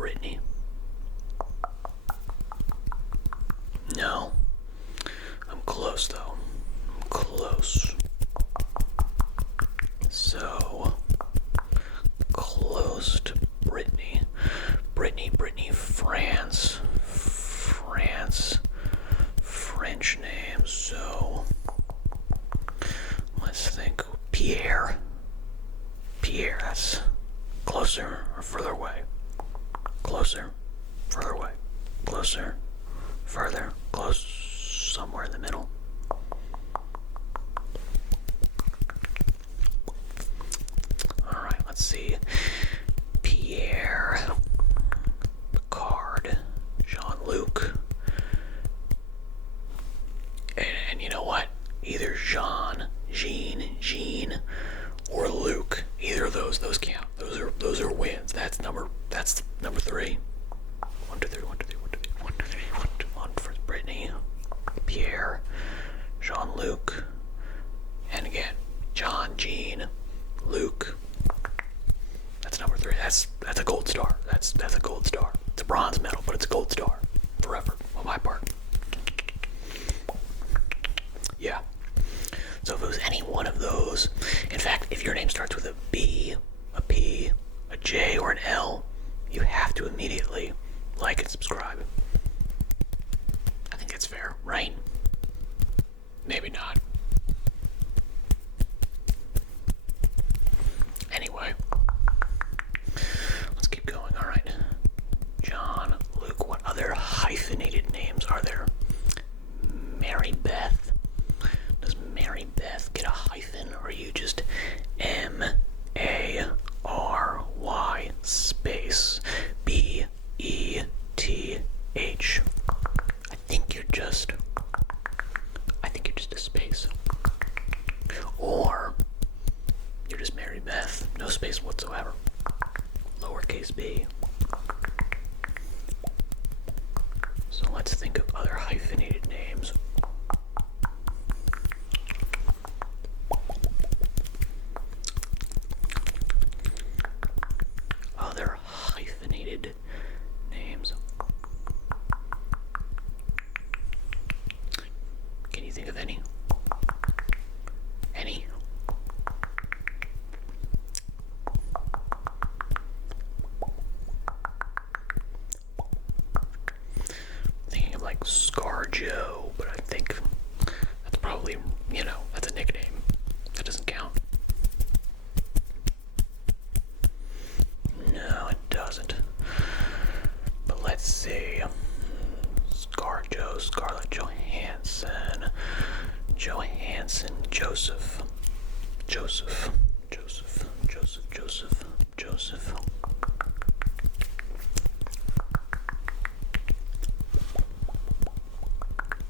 Brittany? No. I'm close though. I'm close. So close to Brittany. Brittany, France. French name. So let's think. Pierre, that's closer or further away? Closer, further away. Closer, further, close, somewhere in the middle. Alright, let's see. Pierre, Picard, Jean-Luc. And you know what? Either Jean, or Luke. Either of those count. Those are wins. That's number 3. 1, 2, 3, 1, 2, 3, 1, 2, 3, 1, 2, 3, 1, 2, 1 for Brittany, Pierre, Jean-Luc, and again, John, Jean, Luke. That's number 3. That's a gold star. That's a gold star. It's a bronze medal, but it's a gold star forever on my part. Yeah. So if it was any one of those, in fact, if your name starts with a B, a P, a J, or an L, you have to immediately like and subscribe. I think that's fair, right? Maybe not. Anyway, let's keep going. All right. John, Luke, what other hyphenated names are there? Mary Beth. Does Mary Beth get a hyphen, or are you just M-A-R-Y space B-E-T-H? I think you're just a space. Or you're just Mary Beth, no space whatsoever. Lowercase b. So let's think of other hyphenated names. Other hyphenated names. Can you think of any? Any? Thinking of like ScarJo, but I think that's probably, that's a nickname. That doesn't count. No, it doesn't. But let's see. ScarJo, Scarlett Johansson, Joseph.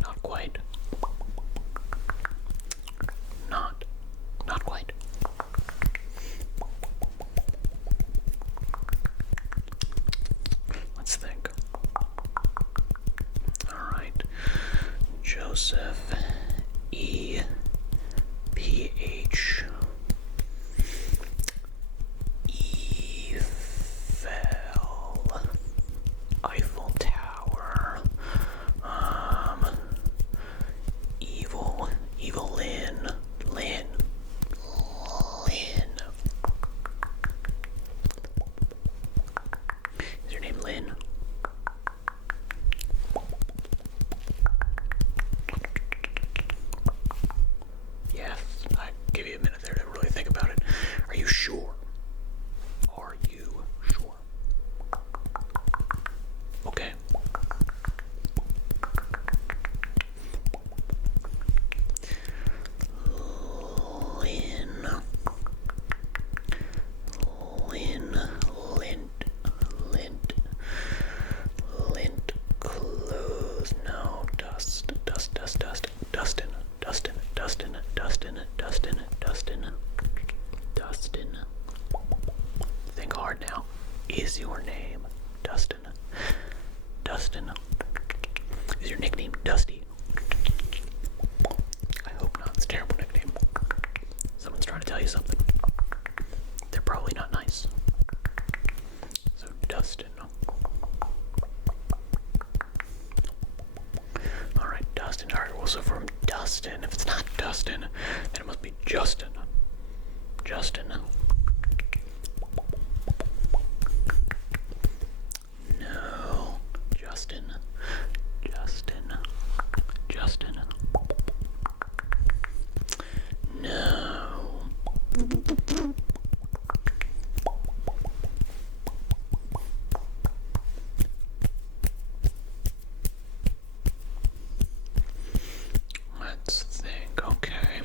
Not quite. Not quite. Let's think. All right. Joseph, E-P-H. Eiffel Tower. Lynn. Is your name Lynn? Yes, I give you a minute there to really think about it. Are you sure? Are you sure? Okay. Lint, clothes, no, Dustin. Think hard now. Is your name Dustin? Is your nickname Dusty? I hope not. It's a terrible nickname. Someone's trying to tell you something. They're probably not nice. So Dustin. also from Dustin. If it's not Dustin, then it must be Justin. Justin. No. Justin. Justin. Justin. No. Let's think. Okay.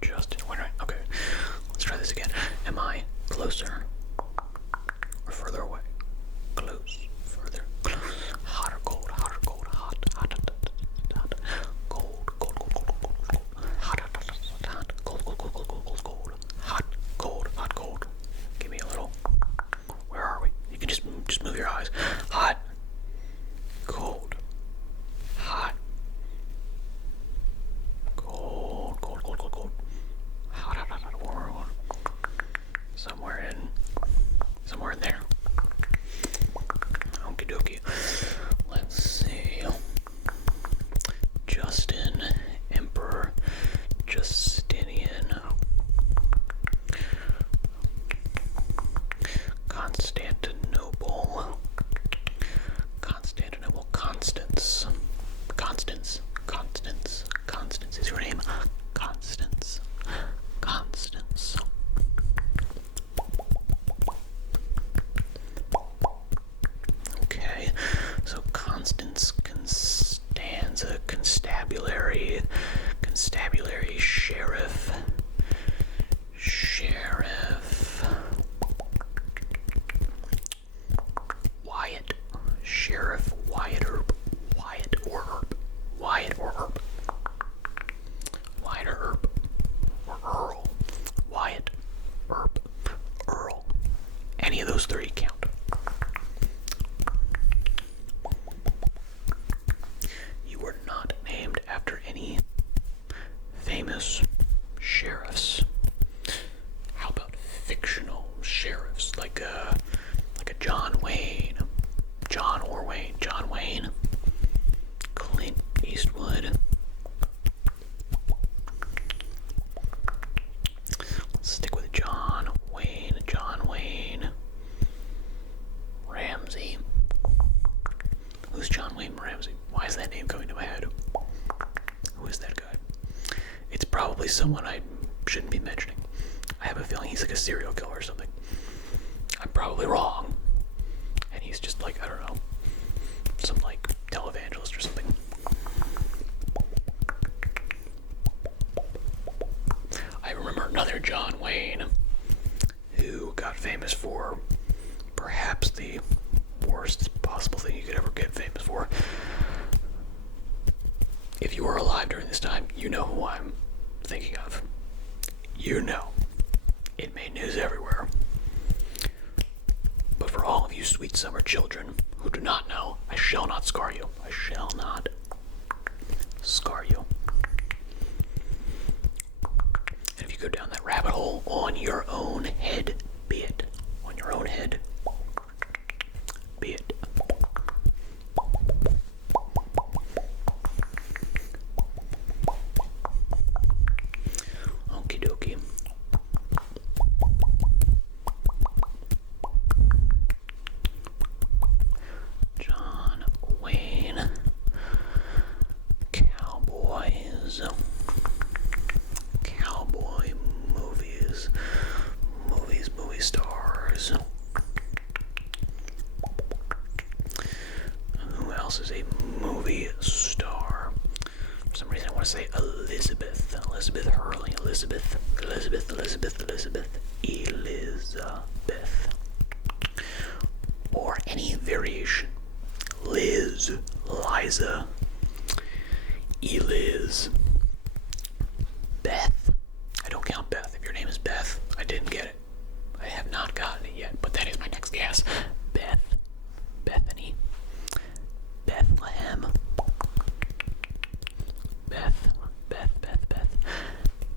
Justin, where? Okay. Let's try this again. Am I closer or further away? Close, further, close. Hot or cold? Hot or cold? Hot, hot, hot, hot. Cold, cold, cold, cold, cold, cold. Hot, hot, hot, hot, hot. Cold, cold, cold, cold, cold, cold, cold. Hot, cold, hot, cold. Give me a little. Where are we? You can just move your eyes. Hot, cold, hot, cold, cold, cold, cold, cold. Hot, hot, hot, hot, warm, warm. Somewhere in there. Okie dokie. Let's see. Justin, Emperor, Justinian, Constantinople, Constance, Constance is your name. Constance. Okay, so Constance, Constanza, constabulary, sheriff, Wyatt, sheriff, Wyatt or Earp, Wyatt or Earp, or Earl, Wyatt, Earp, Earl. Any of those three count. You were not named after any famous sheriffs. How about fictional sheriffs, like a John Wayne, Clint Eastwood. Let's stick with John Wayne, Ramsey. Who's John Wayne Ramsey? Why is that name coming to my head? Who is that guy? It's probably someone I shouldn't be mentioning. I have a feeling he's like a serial killer or something. I'm probably wrong. And he's just like, I don't know, some like televangelist or something. I remember another John Wayne who got famous for perhaps the worst possible thing you could ever get famous for. If you were alive during this time, you know who I'm thinking of. You know. It made news everywhere. But for all of you sweet summer children who do not know, I shall not scar you. I shall not scar you. And if you go down that rabbit hole, on your own head be it. On your own head be it. Okie dokie. John Wayne. Cowboys. Cowboy movies. Movie stars. Who else is a movie star? For some reason I want to say Elizabeth Hurley, Elizabeth. Or any variation. Liz, Liza, Eliz, Beth. I don't count Beth. If your name is Beth, I didn't get it. I have not gotten it yet, but that is my next guess. Beth, Bethany, Bethlehem,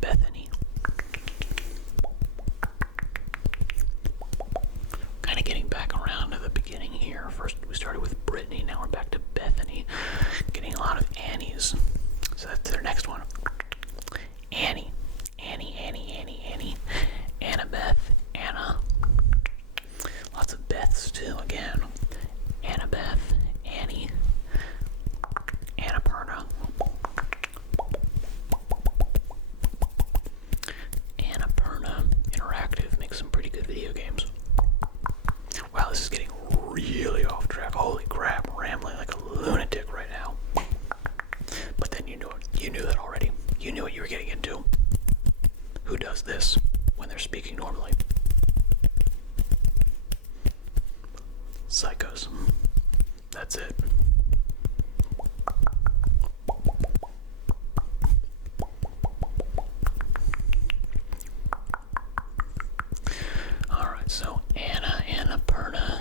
Bethany. Kind of getting back around to the beginning here. First we started with Brittany, now we're back to Bethany. Getting a lot of Annies. that's their next one. Annie. Annabeth. Anna. Lots of Beths too, again. Annabeth. Annie. Annapurna. Annapurna Interactive makes some pretty good video games. Wow, this is getting really off track. Holy crap, I'm rambling like a lunatic right now. But then you knew that already. You knew what you were getting into. Who does this when they're speaking normally? Psychos. That's it. Alright, so Annapurna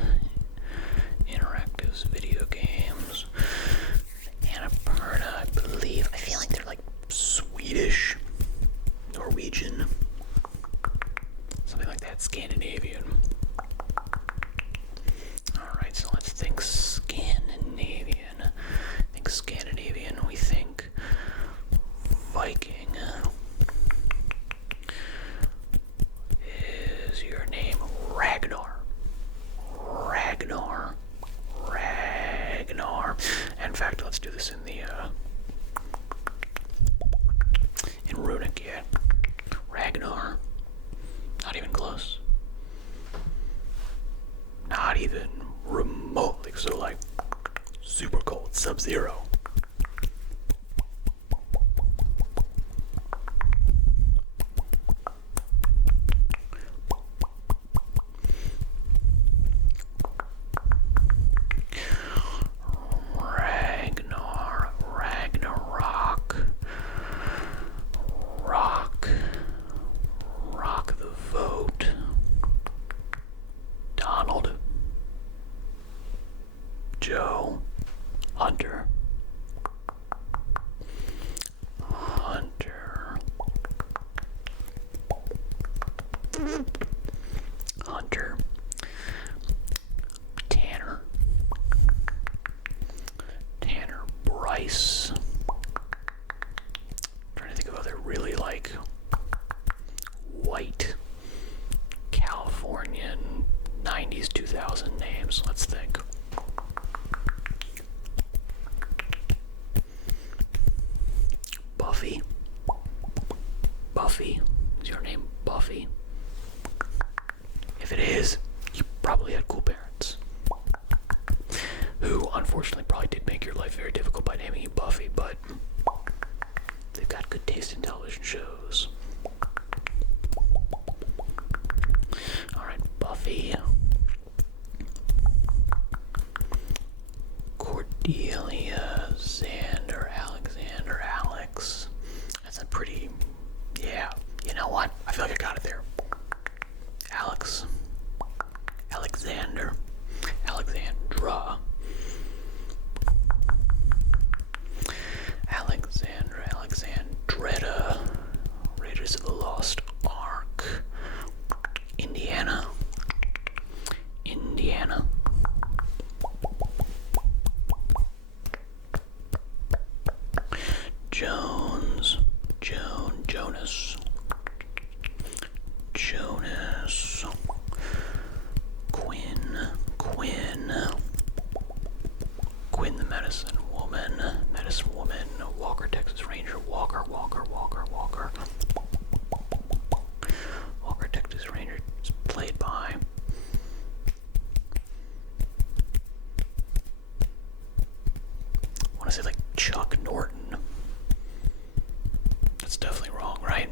Interactive's video games. Annapurna, I feel like they're like Swedish, Norwegian, something like that, Scandinavian. Alright, so let's think Scandinavian. We think Viking. Is your name Ragnar? In fact, let's do this in runic, yeah. Ragnar. Not even close. Not even remotely. So like super cold, Sub-Zero. Rock the vote. Donald. Joe. Hunter. Tanner. Bryce. Trying to think of other really like white Californian 90s 2000 names. Let's think. Buffy. Is your name Buffy? If it is, you probably had cool parents who unfortunately probably did make your life very difficult by naming you Buffy, but they've got good taste in television shows. Alright, Buffy. Cordelia, Xander, Alexander, Alex. That's a pretty, yeah, you know what? I feel like I got it there. Alex. Alexander. Alexandra. Alexandretta. Raiders of the Lost Ark. Indiana. Jones. Jonas. Quinn the Medicine Woman. Walker, Texas Ranger. Walker. Walker, Texas Ranger is played by I want to say like Chuck Norton. That's definitely wrong, right?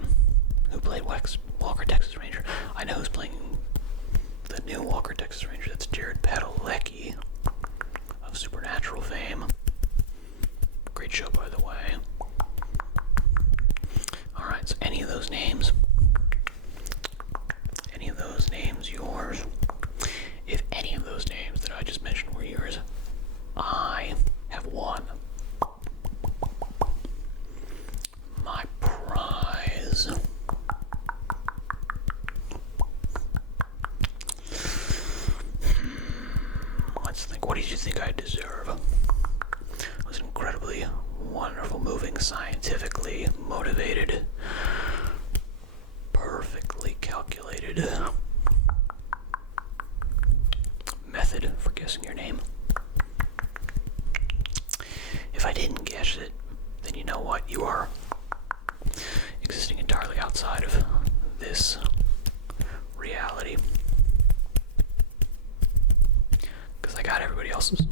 Who played Walker, Texas Ranger? I know who's playing the new Walker, Texas Ranger. That's Jared Padalecki of Supernatural fame. Great show, by the way. Alright, so any of those names yours? If any of those names that I just mentioned were yours, I have won my prize. Let's think. What did you think I deserve? It was incredibly wonderful, moving, scientifically motivated, perfectly calculated method for guessing your name. If I didn't guess it, then you know what? You are existing entirely outside of this reality. Because I got everybody else's.